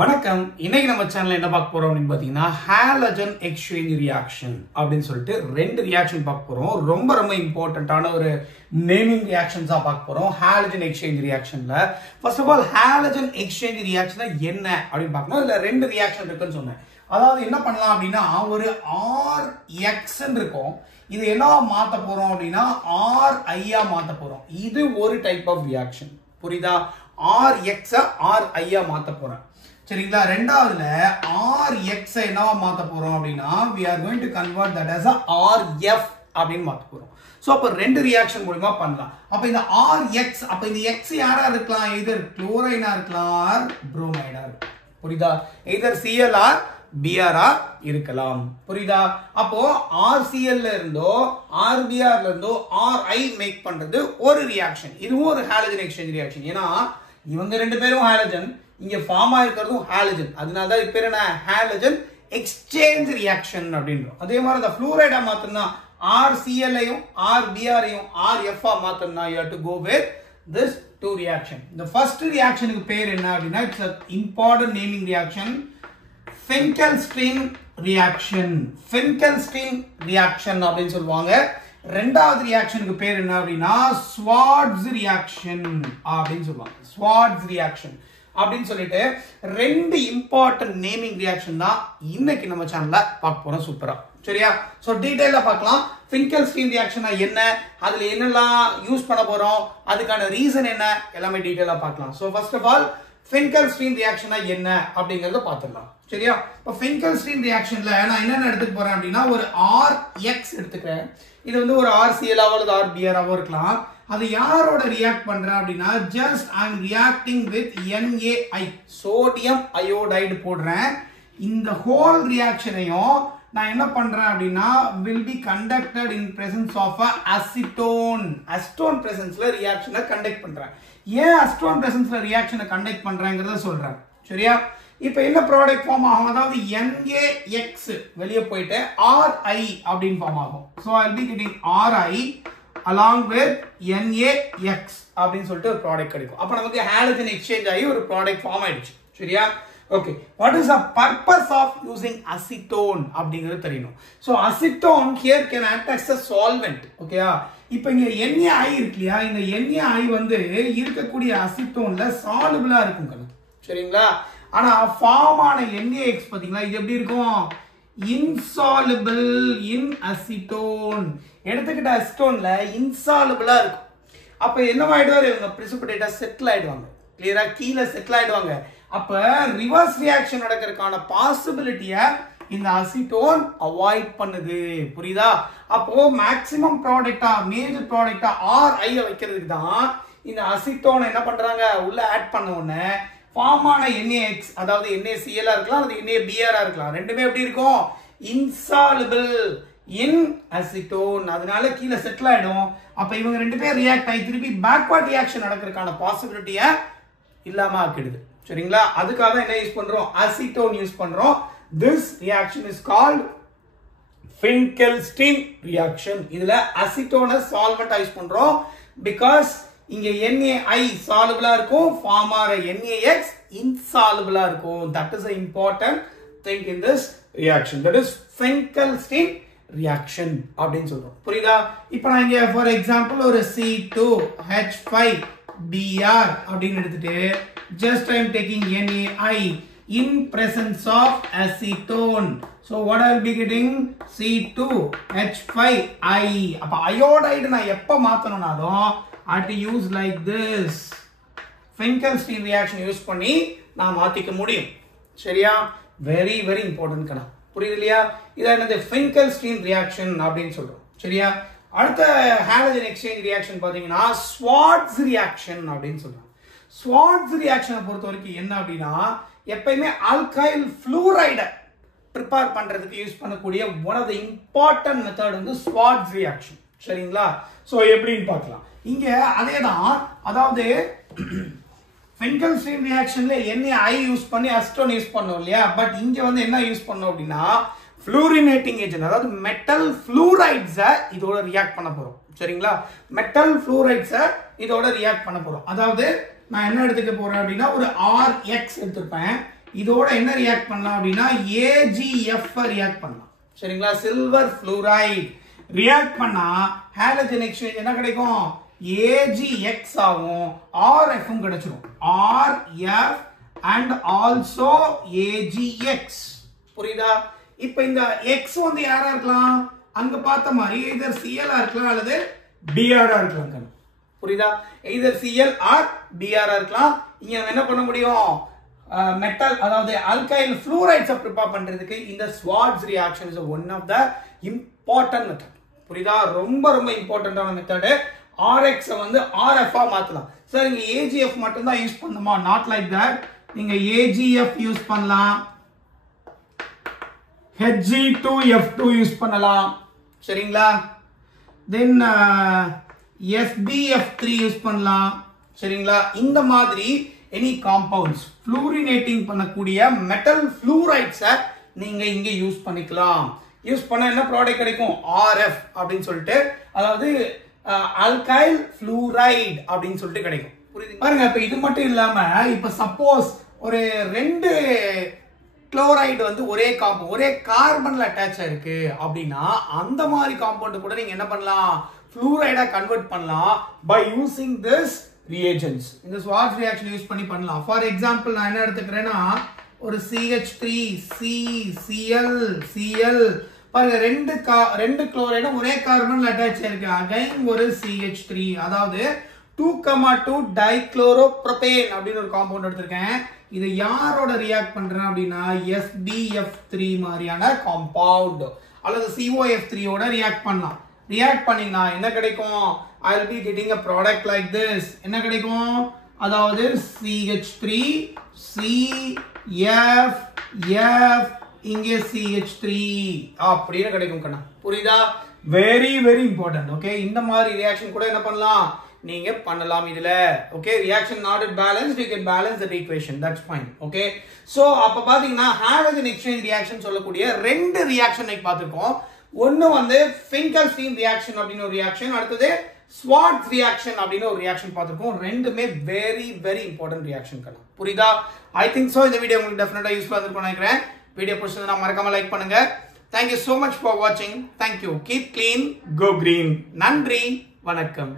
வணக்கம். இன்னைக்கு நம்ம சேனல்ல என்ன பார்க்க போறோம் அப்படின்னு பாத்தீங்கன்னா ஹாலஜன் எக்ஸ்சேஞ்ச் ரியாக்ஷன் அப்படின்னு சொல்லிட்டு ரெண்டு ரியாக்ஷன் பார்க்க போறோம். ரொம்ப ரொம்ப இம்பார்ட்டன்டான ஒரு நேமிங் ரியாக்ஷன்ஸா பார்க்க போறோம். ஹாலஜன் எக்ஸ்சேஞ்ச் ரியாக்ஷன்ல first of all halogen exchange reaction என்ன அப்படின்னு பார்க்கணும். இதுல ரெண்டு ரியாக்ஷன் இருக்குன்னு சொன்னேன். அதாவது என்ன பண்ணலாம் அப்படின்னா ஒரு RX இருக்கும். இது என்ன மாத்த போறோம் அப்படின்னா RI மாத்த போறோம். இது ஒரு டைப் ஆஃப் ரியாக்ஷன். புரியுதா? RX RI மாத்த போறேன். சரிங்களா? ரெண்டாவதுல RX என்னவா மாத்த போறோம் அப்படின்னா we are going to convert that as a RF அப்படின்னு மாத்த போறோம். சோ அப்ப ரெண்டு ரியாக்ஷன் மூலமா பண்ணலாம். அப்ப இந்த RX அப்ப இந்த X யாரா இருக்கலாம்? either குளோரைனா இருக்கலாம் புரோமைடா இருக்கலாம். புரியுதா? either Cl or Br இருக்கலாம். புரியுதா? அப்போ RCl ல இருந்தோ RBr ல இருந்தோ RI மேக் பண்றது ஒரு ரியாக்ஷன். இதுவும் ஒரு ஹாலஜன் எக்ஸ்சேஞ்ச் ரியாக்ஷன். ஏன்னா இவங்க ரெண்டு பேரும் ஹாலஜன், இங்க ஃபார்ம் ஆயிருக்கிறதும் ஹாலஜன். அதனால தான் பேர் என்ன ஹாலஜன் எக்ஸ்சேஞ்ச் ரியாக்ஷன் அப்படின்றோம். அதே மாதிரி அந்த ஃப்ளூரைடா மாத்தணும்னா RCl ஐயும் RBr ஐயும் RF மாத்தணும்னா you have to go with this two reaction. The first reaction க்கு பேர் என்ன அப்படின்னா it's an important naming reaction, Finkelstein reaction. Finkelstein reaction அப்படின்னு சொல்லுவாங்க. ரெண்டாவது ரியாக்ஷனுக்கு பேர் என்ன அப்படின்னா Schwarz reaction அப்படின்னு சொல்லுவாங்க. Schwarz reaction அப்படின்னு சொல்லிட்டு ரெண்டு இம்பார்ட்டன்ட் நேமிங் ரியாக்ஷன் தான் இன்னைக்கு நம்ம சேனல்ல பார்க்க போறோம். சூப்பரா, சரியா? சோ டீடைலா பார்க்கலாம். Finkelstein reaction என்ன, அதுல என்னெல்லாம் யூஸ் பண்ண போறோம், அதுக்கான ரீசன் என்ன, எல்லாமே டீடைலா பார்க்கலாம். So first of all Finkelstein reaction என்ன அப்படிங்கறத பார்த்துடலாம். சரியா? இப்போ Finkelstein reactionல நான் என்னென்ன எடுத்துக்க போறேன் அப்படின்னா ஒரு RX எடுத்துக்கிறேன். இது வந்து ஒரு RCl அல்லது RBr ஆவோ இருக்கலாம். அது யாரோட ரியாக்ட் பண்றேன் அப்படின்னா just I am reacting with NaI, sodium iodide போடுறேன். இந்த ஹோல் ரியாக்ஷனையும் நான் என்ன பண்றேன் அப்படின்னா will be conducted in presence of a acetone. Acetone பிரசன்ஸ்ல ரியாக்ஷனை கண்டக்ட் பண்றேன். ஏன் அசிட்டோன் பிரசன்ஸ்ல ரியாக்ஷனை கண்டக்ட் பண்றேங்கறத சொல்றேன். சரியா? இப்போ என்ன ப்ராடக்ட் ஃபார்ம் ஆகும்? அதாவது NaX வெளியே போயிட்டு RI அப்படின்னு ஃபார்ம் ஆகும். So I'll be getting RI along with NaX அப்படின்னு சொல்லிட்டு ஒரு ப்ராடக்ட் கிடைக்கும். அப்ப நமக்கு ஹாலஜன் எக்ஸ்சேஞ்ச் ஆகி ஒரு ப்ராடக்ட் ஃபார்ம் ஆயிடுச்சு. சரியா? Okay, what is the purpose of using acetone அப்படிங்கிறது தெரியணும். So acetone here can act as a solvent. ஓகேயா? இப்போ இங்க NaI இருக்குலையா, இந்த NaI வந்து இருக்கக்கூடிய அசிட்டோன்ல சாலுபிளா இருக்குங்க. சரிங்களா? ஆனா ஃபார்ம் ஆன NaX பாத்தீங்களா, இது எப்படி இருக்கும்? insoluble in acetone. எடுத்துக்கிட்ட அசிட்டோன்ல இன்சாலுபிளா இருக்கும். அப்ப என்னவாயிடுவாரு? இவங்க பிரிசிபிடேட்டா செட்டில் ஆயிடுவாங்க. கிளியரா? கீழே செட்டில் ஆயிடுவாங்க. அப்ப ரிவர்ஸ் ரியாக்ஷன் நடக்கிறதுக்கான பாசிபிலிட்டியை இந்த அசிட்டோன் அவாய்ட் பண்ணுது. புரியுதா? அப்போ மேக்ஸிமம் ப்ராடக்டா மேஜர் ப்ராடக்டா RI வைக்கிறதுக்கு தான் இந்த அசிட்டோனை என்ன பண்றாங்க உள்ள ஆட் பண்ண உடனே ஃபார்ம் ஆன NaX, அதாவது NaCl இருக்கலாம் அல்லது NaBr இருக்கலாம், ரெண்டுமே எப்படி இருக்கும்? இன்சாலுபிள் இன் அசிட்டோன். அதனால கீழே செட்டில் ஆயிடும். அப்ப இவங்க ரெண்டு பேர் ரியாக்ட் ஆகி திருப்பி பேக்வர்ட் ரியாக்ஷன் நடக்கிறதுக்கான பாசிபிலிட்டியை இல்லாம ஆக்கிடுது. சரிங்களா? அதுக்காக என்ன யூஸ் பண்றோம்? அசிட்டோன் யூஸ் பண்றோம். This reaction is called Finkelstein reaction. இதுல அசிட்டோனை சால்வெண்ட் யூஸ் பண்றோம் because இங்க NaI சாலுபிளா இருக்கும், ஃபார்ம் ஆற NaX இன்சாலுபிளா இருக்கும். That is an important thing in this reaction. That is Finkelstein reaction அப்படின்னு சொல்றோம். புரியுதா? இப்போ நான் இங்க ஃபார் எக்ஸாம்பிள் ஒரு C2H5Br அப்படின்னு எடுத்துட்டு just I am taking NaI in presence of acetone. So what I will be getting? C2H5I. அப்ப அயோடைடு நான் எப்ப மாத்தணும்னாலும் I have to use like this. Finkelstein reaction use பண்ணி நான் மாத்திக்க முடியும். சரியா? வெரி வெரி இம்பார்ட்டன்ட் கணா. புரியுது இல்லையா? இத என்னது Finkelstein reaction அப்படின்னு சொல்றோம். சரியா? அடுத்த ஹாலஜன் எக்ஸ்சேஞ்ச் ரியாக்ஷன் பாத்தீங்கன்னா Schwarz reaction அப்படின்னு சொல்றாங்க. Schwarz reaction பொறுத்த வரைக்கும் என்ன அப்படின்னா எப்பயுமே ஆல்கைல் ஃப்ளூரைடை ப்ரிப்பேர் பண்றதுக்கு யூஸ் பண்ணக்கூடிய one of the important method வந்து Schwarz reaction. சரிங்களா? சோ எப்படின்னு பார்க்கலாம். இங்க அதேதான், அதாவது Finkelstein reactionல NaI யூஸ் பண்ணி அசிட்டோன் யூஸ் பண்ணோம் இல்லையா? பட் இங்க வந்து என்ன யூஸ் பண்ணோம் அப்படின்னா ஃப்ளூரினேட்டிங் ஏஜென்ட், அதாவது மெட்டல் ஃப்ளூரைட்ஸை இதோட ரியாக்ட் பண்ண போறோம். சரிங்களா? மெட்டல் ஃப்ளூரைட்ஸை இதோட ரியாக்ட் பண்ண போறோம். அதாவது நான் என்ன எடுத்துக்க போறேன் அப்படின்னா ஒரு RX எடுத்துப்பேன். இதோட என்ன ரியாக்ட் பண்ணலாம் அப்படின்னா AgF ரியாக்ட் பண்ணலாம். சரிங்களா? சில்வர் ஃப்ளூரைடு ரியாக்ட் பண்ணா ஹாலஜன் எக்ஸ்சேஞ்ச் என்ன கிடைக்கும்? AgX ஆகும், RF கிடைச்சிரும். RF and also AgX. புரியுதா? இப்போ இந்த X வந்து யாரா இருக்கலாம்? அங்க பார்த்த மாதிரி either Cl இருக்கலாம் அல்லது Br இருக்கலாம். புரியுதா? either Cl or Br இருக்கலாம். இங்க நம்ம என்ன பண்ண முடியும்? மெட்டல் அதாவது ஆல்கைல் ஃப்ளூரைட்ஸ் ப்ரிப்பேர் பண்றதுக்கு இந்த Swarts reaction is one of the important method. புரியுதா? ரொம்ப ரொம்ப இம்பார்ட்டன்டான மெத்தட். RX வந்து RF மாத்தலாம். சார் இங்க AgF மட்டும் தான் யூஸ் பண்ணுமா? Not like that. நீங்க AgF யூஸ் பண்ணலாம், Hg2F2 யூஸ் பண்ணலாம். சரிங்களா? தென் FbF3 யூஸ் பண்ணலாம். சரிங்களா? இந்த மாதிரி எனி காம்பவுண்ட்ஸ் ஃப்ளூரினேட்டிங் பண்ணக்கூடிய மெட்டல் ஃப்ளூரைட்ஸை நீங்க இங்க யூஸ் பண்ணிக்கலாம். யூஸ் பண்ண என்ன ப்ராடக்ட் கிடைக்கும்? RF அப்படின்னு சொல்லிட்டு, அதாவது ஆல்கைல் ஃப்ளூரைடு அப்படின்னு சொல்லிட்டு கிடைக்கும். புரியுது பாருங்க. இப்ப இது மட்டும் இல்லாம இப்ப சப்போஸ் ஒரு 2 குளோரைடு வந்து ஒரே கார்பன்ல அட்டாச் ஆயிருக்கு அப்படின்னா அந்த மாதிரி காம்பவுண்ட் கூட நீங்க என்ன பண்ணலாம்? ஃப்ளூரைடா கன்வெர்ட் பண்ணலாம் by using this reagents. இந்த ஸ்வார்ட்ஸ் ரியாக்ஷன் யூஸ் பண்ணி பண்ணலாம். ஃபார் எக்ஸாம்பிள் நான் என்ன எடுத்துக்கிறேன்னா ஒரு CH3 Cl பாருங்க, 2 குளோரைடும் ஒரே கார்பன்ல அட்டாச் ஆயிருக்கு. அகைன் ஒரு CH3, அதாவது 2,2 டைக்ளோரோப்ரோபேன் அப்படின்னு ஒரு காம்பவுண்ட் எடுத்திருக்கேன். இது யாரோட ரியாக்ட் பண்றேன் அப்படின்னா SbF3 மாதிரியான காம்பவுண்ட் அல்லது COF3 ஓட ரியாக்ட் பண்ணலாம். ரியாக்ட் பண்ணீங்கன்னா என்ன கிடைக்கும்? I will be getting a product like this. என்ன கிடைக்கும்? அதாவது CH3 CF இங்கே CH3 அப்படின்னு கிடைக்கும் கண்ணா. புரியுதா? Very very important. ஓகே, இந்த மாதிரி ரியாக்ஷன் கூட என்ன பண்ணலாம்? நீங்க பண்ணலாம் இதுல. Okay, reaction not balanced, you can balance the equation, that's fine. Okay, so அப்ப பாத்தீங்கன்னா ஹாலஜன் எக்ஸ்சேஞ்ச் ரியாக்ஷன் சொல்லக்கூடிய 2 ரியாக்ஷன் பார்த்திருக்கோம். ஒன்னு வந்து ஃபிங்கல்ஸ்டீன் ரியாக்ஷன் அப்படின்னு ஒரு ரியாக்ஷன், அடுத்தது ஸ்வார்ட்ஸ் ரியாக்ஷன் அப்படின்னு ஒரு ரியாக்ஷன் பார்த்திருக்கோம். ரெண்டுமே வெரி வெரி இம்பார்ட்டன்ட் ரியாக்ஷன் கண்ணா. புரியுதா? ஐ திங்க் சோ இந்த வீடியோ உங்களுக்கு டெஃபினட்டா யூஸ்ஃபுல்லா இருக்கும்னு நினைக்கிறேன். வீடியோ பிடிச்சதுன்னா மறக்காம லைக் பண்ணுங்க. Thank you so much for watching. Thank you. Keep clean, go green. நன்றி, வணக்கம்.